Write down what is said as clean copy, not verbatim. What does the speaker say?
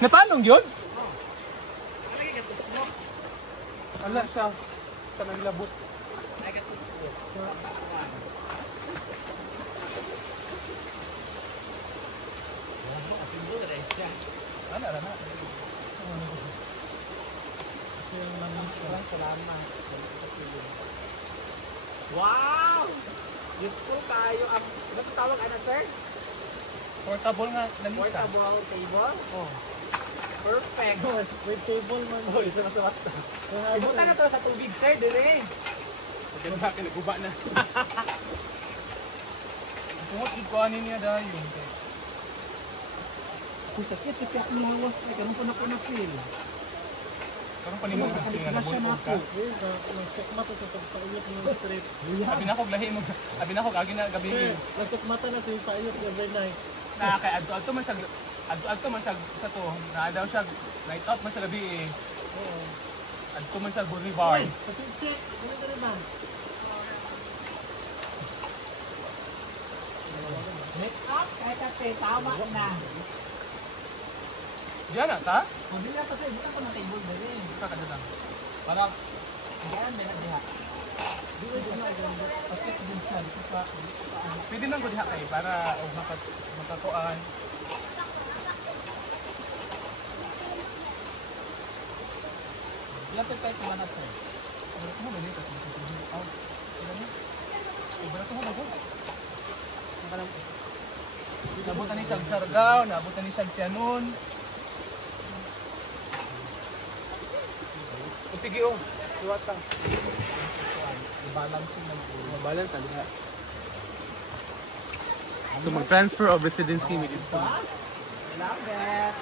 Natanong yun? Wala siya. Sa naglabot. Wow! Useful tayo. Ano tawag sir? Portable nga lamisa. Portable table? Oh. Perfect. With table man. Oh, isa na sa basta. Ibutan na to sa tubig sir, dire. Pagyan ba, kinaguba na. Tungkol ko anin niya dahil. Kung sakit, ito ako nahawas. Ay, ganun po na po na-feel. Parang panimong nga nabulog ka. Nag-check mata sa pagpailot ng strip. Abi na ko lahi mo. Abi na ko agi na gabi. Nag-check mata na sa pailot every night. Na kay adto man siya adto man siya sa to. Na daw siya night out man sa gabi eh. Oo. Adto man siya boulevard. Check. Ano na ba? Make up, kahit ate, tama na. Diyan na ta? Hindi na pa sir, bukan pa ng table ba rin. Kakada lang. Parang, diyan, diha. Pwede nang gud kay para makatuan. Lapit tayo kumana sir. Ano mo ba nito? Aw. Ano? Ibara ko ba ko? Nabutan ni siyang Sargao, nabutan ni siyang Tianon. O sige o, iwat ka. Balancing ng ulo. Mabalance ali ha. So mag-transfer of residency with Love it.